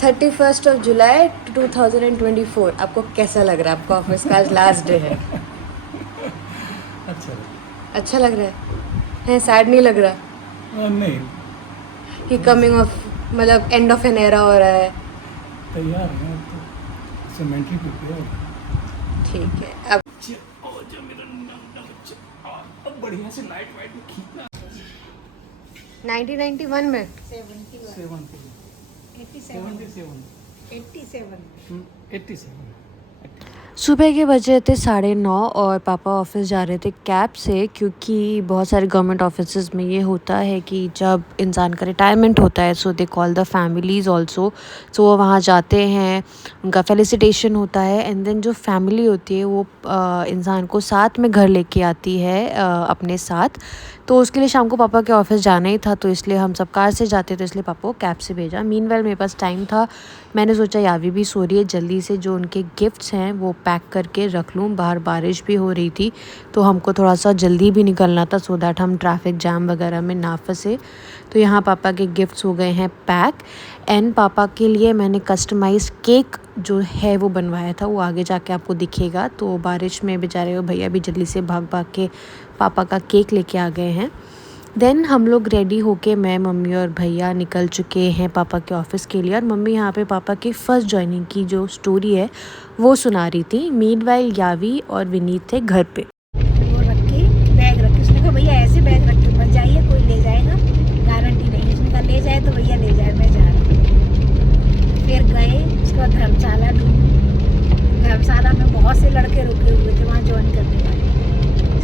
31st of July 2024 आपको कैसा लग रहा है? आपका ऑफिस का आज लास्ट डे है। अच्छा अच्छा लग रहा है सैड नहीं लग रहा नहीं कि कमिंग ऑफ मतलब एंड ऑफ एन एरा हो रहा है? तैयार है तो से मेंटली प्रिपेयर ठीक है। अब और जब मेरा नन्ना बच्चा अब बढ़िया से लाइट वाइट में खींचना 1991 में 87 सुबह के बजे थे 9:30 और पापा ऑफिस जा रहे थे कैब से, क्योंकि बहुत सारे गवर्नमेंट ऑफिसेज में ये होता है कि जब इंसान का रिटायरमेंट होता है so they call the families also, so वो वहाँ जाते हैं, उनका फेलिसिटेशन होता है एंड देन जो फैमिली होती है वो इंसान को साथ में घर लेके आती है अपने साथ। तो उसके लिए शाम को पापा के ऑफिस जाना ही था, तो इसलिए हम सब कार से जाते, तो इसलिए पापा को कैब से भेजा। मीनवेल मेरे पास टाइम था, मैंने सोचा यावी भी सो रही है, जल्दी से जो उनके गिफ्ट्स हैं वो पैक करके रख लूँ। बाहर बारिश भी हो रही थी तो हमको थोड़ा सा जल्दी भी निकलना था सो दैट हम ट्रैफिक जैम वगैरह में ना फंसे। तो यहाँ पापा के गिफ्ट्स हो गए हैं पैक एंड पापा के लिए मैंने कस्टमाइज केक जो है वो बनवाया था, वो आगे जाके आपको दिखेगा। तो बारिश में बेचारे वो भैया भी जल्दी से भाग भाग के पापा का केक लेके आ गए हैं। देन हम लोग रेडी होके मैं, मम्मी और भैया निकल चुके हैं पापा के ऑफ़िस के लिए, और मम्मी यहाँ पे पापा की फ़र्स्ट जॉइनिंग की जो स्टोरी है वो सुना रही थी। मीनवाइल यावी और विनीत थे घर पे। वो रख के बैग रख के उसने कहा भैया ऐसे बैग रख के मत जाइए, कोई ले जाएगा, गारंटी नहीं। उसने कहा ले जाए तो भैया ले जाए, मैं जा रहा हूँ। फिर गए, उसके बाद धर्मशाला ढूंढी। धर्मशाला में बहुत से लड़के रुके हुए थे वहाँ ज्वाइन करने वाले,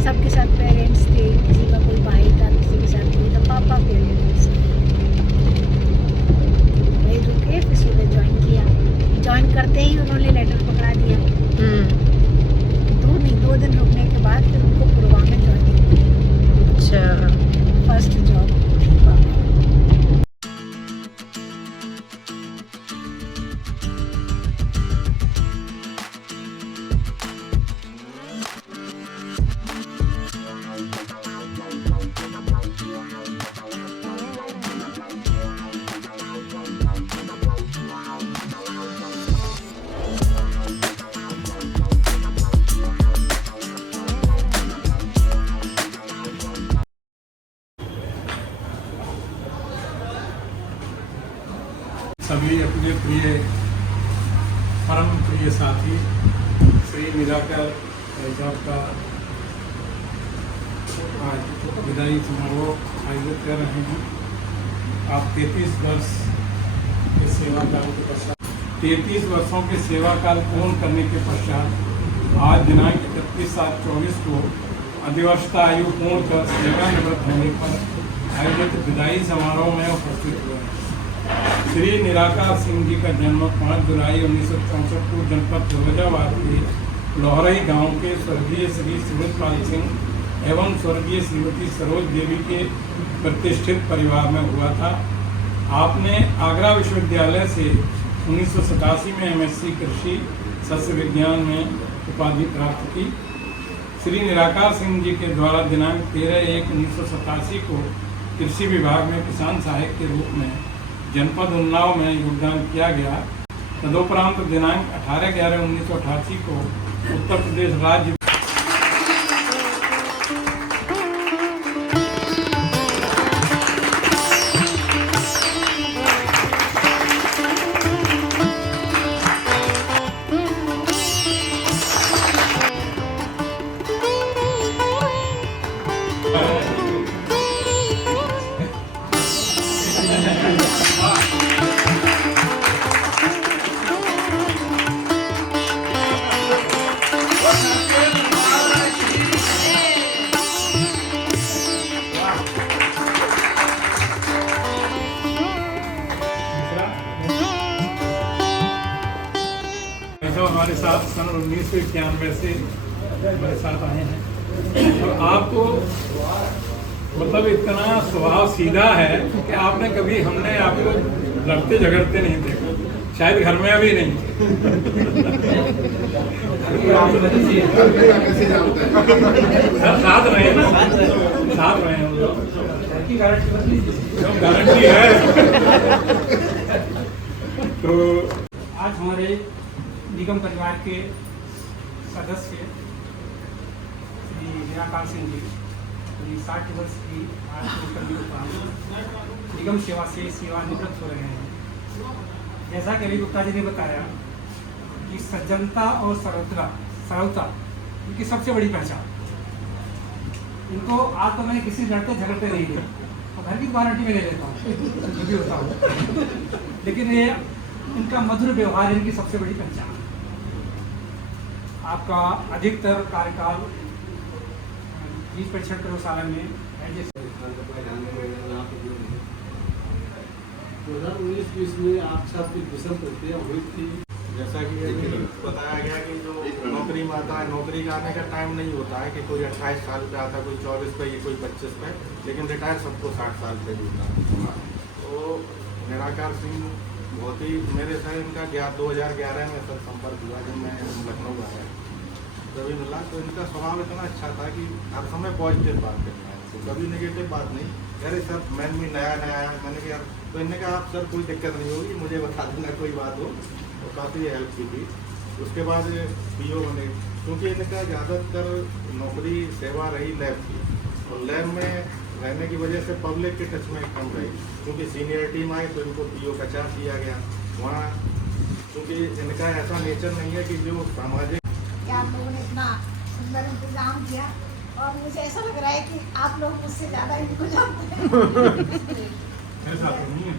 सबके साथ पेरेंट्स थे, किसी का कोई भाई था, किसी के साथ कोई था, पापा के लिए वही रुके। फिर सुबह ज्वाइन किया। ज्वाइन करते ही उन्होंने लेटर पकड़ा दिया। 2 दिन रुकने के बाद फिर उनको पुरवा में ज्वाइन किया। अच्छा, फर्स्ट जॉब। सभी अपने प्रिय परम प्रिय साथी श्री निराकर साहब का आज विदाई समारोह आयोजित कर रहे हैं। आप 33 वर्ष के सेवा काल के पश्चात 33 वर्षों के सेवा काल पूर्ण करने के पश्चात आज दिनांक 31/7/24 को अधिवर्षता आयु पूर्ण कर सेवानिवृत्त होने पर आयोजित विदाई समारोह में उपस्थित हुए हैं। श्री निराकार सिंह जी का जन्म 5 जुलाई 1964 को जनपद फिरोजाबाद के लोहरई गांव के स्वर्गीय श्री सुमितपाल सिंह एवं स्वर्गीय श्रीमती सरोज देवी के प्रतिष्ठित परिवार में हुआ था। आपने आगरा विश्वविद्यालय से 1987 में MSc कृषि सस्य विज्ञान में उपाधि प्राप्त की। श्री निराकार सिंह जी के द्वारा दिनांक 13/1/1987 को कृषि विभाग में किसान सहायक के रूप में जनपद उन्नाव में योगदान किया गया। तदोपरांत दिनांक 18/11/1988 को उत्तर प्रदेश राज्य जो हमारे साथ सन 1991 से हमारे साथ आए हैं। और आपको मतलब इतना स्वभाव सीधा है कि आपने कभी हमने आपको लड़ते झगड़ते नहीं देखा, शायद घर में अभी नहीं। सर साथ रहे ना, साथ रहे हम लोग, गारंटी है। तो आज हमारे निगम परिवार के सदस्य श्री निराकार सिंह जी अपनी 60 वर्ष की आर्थिक उपलब्धि के उपरांत निगम सेवा से सेवानिवृत्त हो रहे हैं। जैसा कि अभी गुप्ता जी ने बताया कि सज्जनता और सरलता इनकी सबसे बड़ी पहचान। इनको आज तो मैं किसी लड़ते झगड़ते नहीं है, तो घर की गारंटी में ले लेता हूँ जो भी होता हूँ, लेकिन ये इनका मधुर व्यवहार इनकी सबसे बड़ी पहचान। आपका अधिकतर कार्यकाल 20-25 प्रयोगशाला में है। जैसे 2019-20 में आप साथ की विषम प्रक्रिया हुई थी, जैसा कि अभी बताया गया कि जो नौकरी में आता है, नौकरी का आने का टाइम नहीं होता है कि कोई 28 साल पे आता है, कोई 24 पे, कोई 25 पे, लेकिन रिटायर सबको 60 साल पे होता है। तो निराकार सिंह बहुत ही, मेरे से इनका 2011 में सर संपर्क हुआ जब मैं लखनऊ आया, जब मिला तो इनका स्वभाव इतना अच्छा था कि हर समय पॉजिटिव बात करना है, तो कभी नेगेटिव बात नहीं। अरे सर मैं भी नया आया, मैंने कहा यार, तो इन्होंने कहा आप सर कोई दिक्कत नहीं होगी, मुझे बता देना कोई बात हो, तो काफ़ी हेल्प की थी। उसके बाद PO बने, क्योंकि इनका ज़्यादातर नौकरी सेवा रही लैब की, और लैब में रहने की वजह से पब्लिक के टच में कम रही, क्योंकि सीनियरिटी में आई तो इनको PO का चार्ज दिया गया वहाँ, क्योंकि इनका ऐसा नेचर नहीं है कि जो सामाजिक। आप लोगों ने इतना सुंदर इंतजाम किया और मुझे ऐसा लग रहा है कि आप लोग मुझसे ज़्यादा इनको जानते हैं। ऐसा तो नहीं है।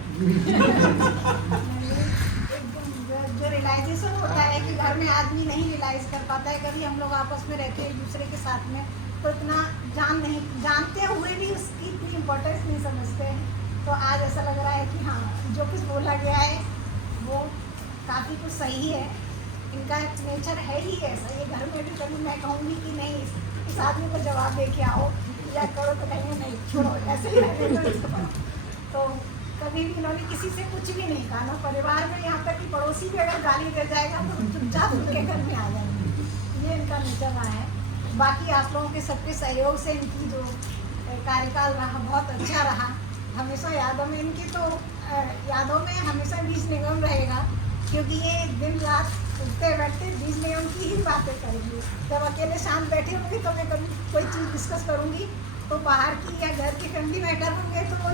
जो रियलाइजेशन होता है कि घर में आदमी नहीं रियलाइज कर पाता है, कभी हम लोग आपस में रहते हैं एक दूसरे के साथ में, तो इतना जानते हुए भी उसकी इतनी इम्पोर्टेंस नहीं समझते हैं। तो आज ऐसा लग रहा है कि हाँ, जो कुछ बोला गया है वो काफ़ी कुछ सही है। इनका नेचर है ही ऐसा। ये घर में भी कभी मैं कहूँगी कि नहीं इस आदमी को जवाब दे के आओ या करो, तो कहेंगे नहीं छोड़ो, ऐसे ही रहने दो इसको। तो कभी भी इन्होंने किसी से कुछ भी नहीं कहा, ना परिवार में, यहाँ तक कि पड़ोसी भी अगर गाली दे जाएगा तो चुपचाप उनके घर में आ जाएंगे। ये इनका नेचर रहा है। बाकी आप लोगों के सबके सहयोग से इनकी जो कार्यकाल रहा बहुत अच्छा रहा, हमेशा यादों में इनकी, तो यादों में हमेशा बीज निगम रहेगा, क्योंकि ये दिन रात उठते बैठते बीज निगम की ही बातें करेंगे। जब अकेले शांत बैठे होंगे तो मैं कभी कोई चीज़ डिस्कस करूँगी तो बाहर की या घर की फैमिली मैटर होंगे तो वो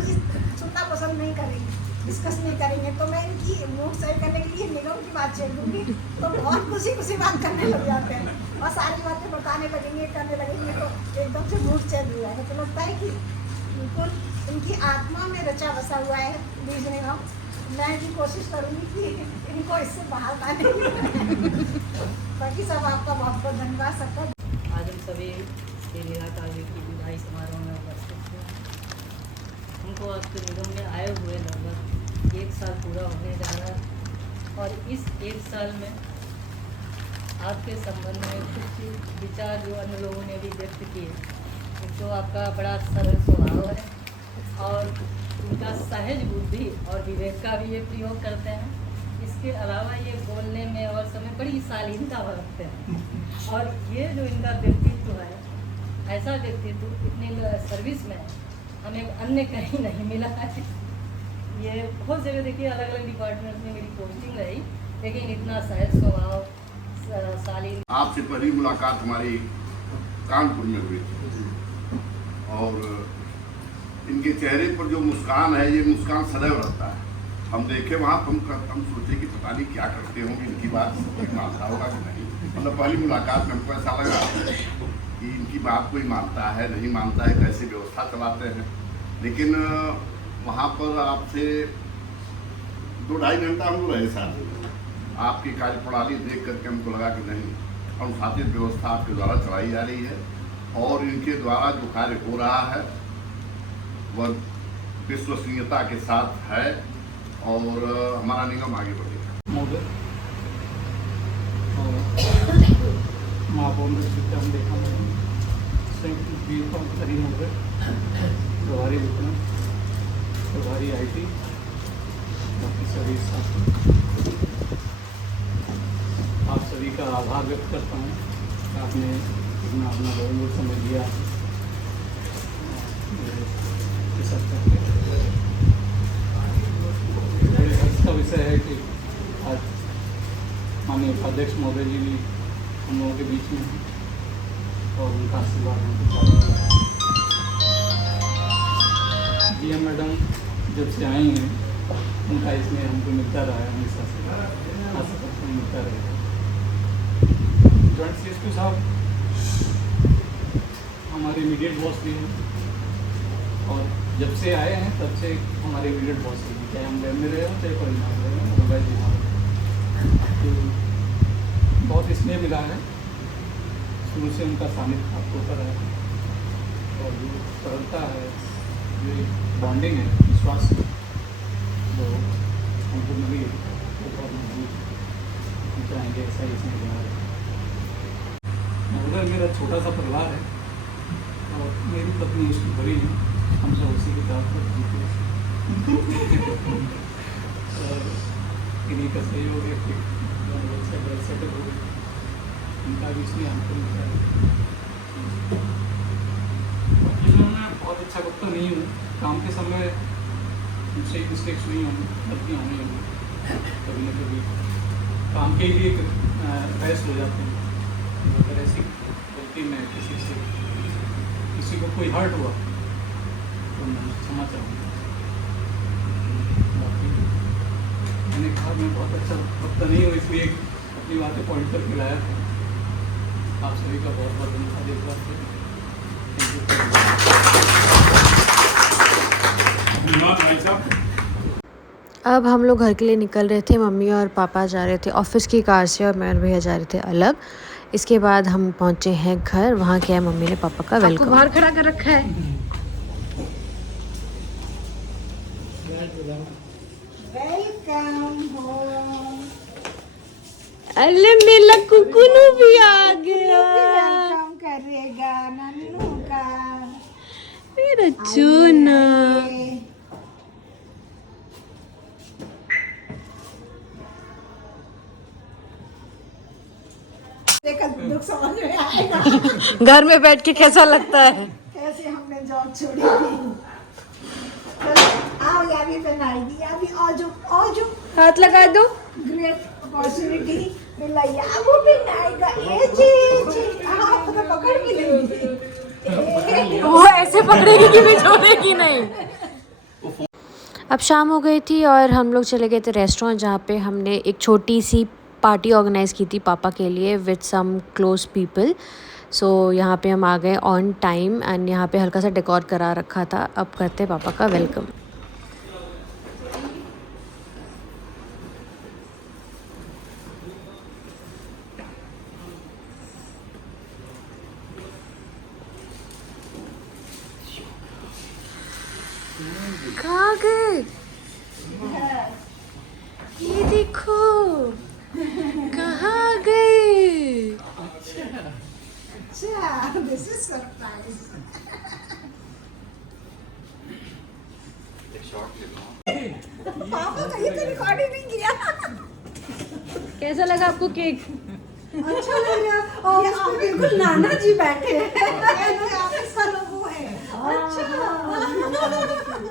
सुनना पसंद नहीं करेंगे, डिस्कस नहीं करेंगे। तो मैं इनकी मूड सही करने के लिए निगम की बात छेड़ दूँगी तो बहुत खुशी बात करने लग जाते हैं और सारी बातें बताने लगेंगे, करने लगेंगे, तो एकदम से मूड चेंज हो जाएगा। तो लगता है कि बिल्कुल इनकी आत्मा में रचा बसा हुआ है बीज निगम। मैं भी कोशिश करूँगी कि इनको इससे बाहर लाने बाकी सब आपका बहुत बहुत धन्यवाद सबका। आज हम सभी श्री निराकार जी की विदाई समारोह में उपस्थित थे। उनको आपके निगम में आए हुए लगभग 1 साल पूरा होने जा रहा है, और इस 1 साल में आपके संबंध में कुछ विचार जो अन्य लोगों ने भी व्यक्त किए। एक तो आपका बड़ा सरल स्वभाव है और उनका सहज बुद्धि और विवेक का भी ये प्रयोग करते हैं। इसके अलावा ये बोलने में और समय बड़ी शालीनता बरतते हैं, और ये जो इनका व्यक्तित्व है, ऐसा व्यक्तित्व इतने सर्विस में हमें अन्य कहीं नहीं मिला है। ये बहुत जगह देखिए अलग अलग डिपार्टमेंट में मेरी पोस्टिंग रही, लेकिन इतना सहज स्वभाव, शालीन। आपसे पहली मुलाकात हमारी कानपुर में हुई थी, और इनके चेहरे पर जो मुस्कान है, ये मुस्कान सदैव रहता है। हम देखे वहाँ हम सोचे कि पता नहीं क्या करते होंगे, इनकी बात मानता होगा कि नहीं। मतलब पहली मुलाकात में हमको ऐसा लगा कि इनकी बात कोई मानता है नहीं मानता है, कैसे व्यवस्था चलाते हैं। लेकिन वहाँ पर आपसे 2-2.5 घंटा हम लोग रहे साथ। आपकी कार्यप्रणाली देख करके हमको लगा कि नहीं, अनुशासित व्यवस्था आपके द्वारा चलाई जा रही है, और इनके द्वारा जो कार्य हो रहा है वह विश्वसनीयता के साथ है, और हमारा निगम आगे बढ़ेगा। मोदक महापौर हम देखा संयुक्त प्रभारी वितरण, प्रभारी IT, बाकी सभी साथी, आप सभी का आभार व्यक्त करता हूँ कि आपने इतना अपना बहुत समय दिया। बड़े हर्ष का विषय है कि आज माननीय उपाध्यक्ष महोदय जी भी हम लोगों के बीच में हैं और उनका आशीर्वाद हमको प्राप्त हुआ है। GM मैडम जब से आई हैं उनका इसमें हमको मिलता रहा है, हमेशा से आशा करते हैं मिलता रहेगा। जॉइंट CSP साहब हमारे इमीडिएट बॉस भी हैं और जब से आए हैं तब से हमारे इमीडिएट बॉस हैं, चाहे हम लैब में रहे हो चाहे परिणाम रहे हो अदरवाइज यहाँ तो बहुत स्नेह मिला है। शुरू से उनका सानिध्य प्राप्त होता रहा है और जो सरलता है, जो एक बॉन्डिंग है, विश्वास है, वो हमको मिली बहुत मजबूत हम चाहेंगे ऐसा ही इसमें बना रहे। महोदय मेरा छोटा सा परिवार है और मेरी पत्नी इसकी बड़ी है, हम सब उसी के साथ जीते और इन्हीं का सहयोग है कि सेटल हो गए, उनका भी इसलिए हमको मिलता है। मैं बहुत अच्छा वक्त नहीं हूँ, काम के समय मुझसे मिस्टेक्स नहीं होंगी, गलतियाँ होने लगी कभी न कभी, काम के लिए बहस हो जाते हैं। अगर ऐसी गलती में किसी को कोई हर्ट हुआ तो मैं क्षमा चाहूँगा। बाकी मैंने कहा मैं बहुत अच्छा वक्त नहीं हूँ, इसलिए अपनी बातें पॉइंट करके लाया था। आप सभी का बहुत बहुत धन्यवाद एक बार से। धन्यवाद भाई साहब। अब हम लोग घर के लिए निकल रहे थे, मम्मी और पापा जा रहे थे ऑफिस की कार से और मैं और भैया जा रहे थे अलग। इसके बाद हम पहुंचे हैं घर, वहाँ क्या है मम्मी ने पापा का वेलकम बाहर खड़ा कर रखा है। Welcome home. अरे मेरा कुकुनू भी आ गया, वेलकम करेगा नन्नू का मेरा चूना। देखा दुख समझ में आएगा घर में बैठ के कैसा लगता है? कैसे हमने जॉब छोड़ी थी। चलो आओ, या भी बनाएगी, या भी आओ हाथ लगा दो। ग्रेट अपॉर्चुनिटी मिला, या वो बनाएगा। ये जी आप तो पकड़ भी लेंगे, वो ऐसे पकड़ेगी कि भी छोड़ेगी नहीं। अब शाम हो गई थी और हम लोग चले गए थे रेस्टोरेंट, जहाँ पे हमने एक छोटी सी पार्टी ऑर्गेनाइज़ की थी पापा के लिए विद सम क्लोज पीपल। सो यहाँ पे हम आ गए ऑन टाइम एंड यहाँ पे हल्का सा डेकोर करा रखा था। अब करते पापा का वेलकम। कहाँ गए? ये देखो कहाँ गए? अच्छा दिस इज सरप्राइज। पापा का ये तो रिकॉर्ड ही नहीं किया। कैसा लगा आपको केक? अच्छा लगा। और आप बिल्कुल नाना जी बैठे हैं। आपका लोगो है। अच्छा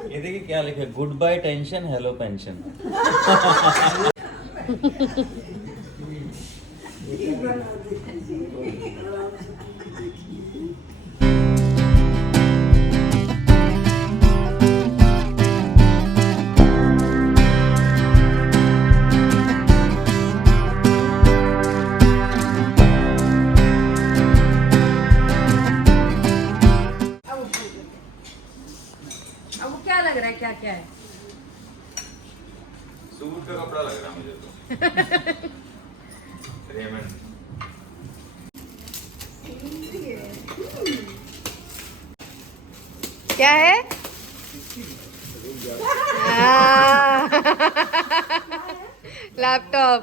ये देखिए क्या लिखा है, good by tension hello pension. अब क्या लग रहा है, क्या क्या है? सूट का कपड़ा लग रहा है मुझे तो। रेमंड। क्या है? लैपटॉप।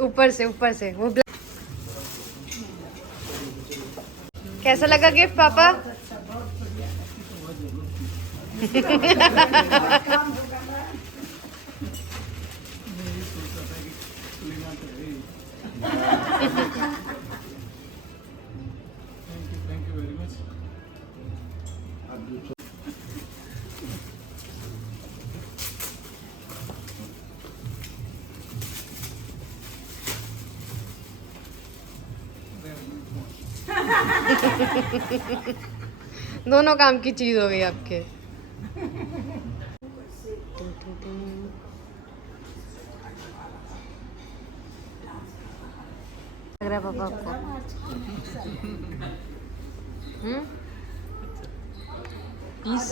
ऊपर से वो कैसा लगा गिफ्ट पापा? Thank you very much. दोनों काम की चीज हो गई आपके। लग रहा है पापा आपको? Piece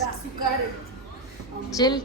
chill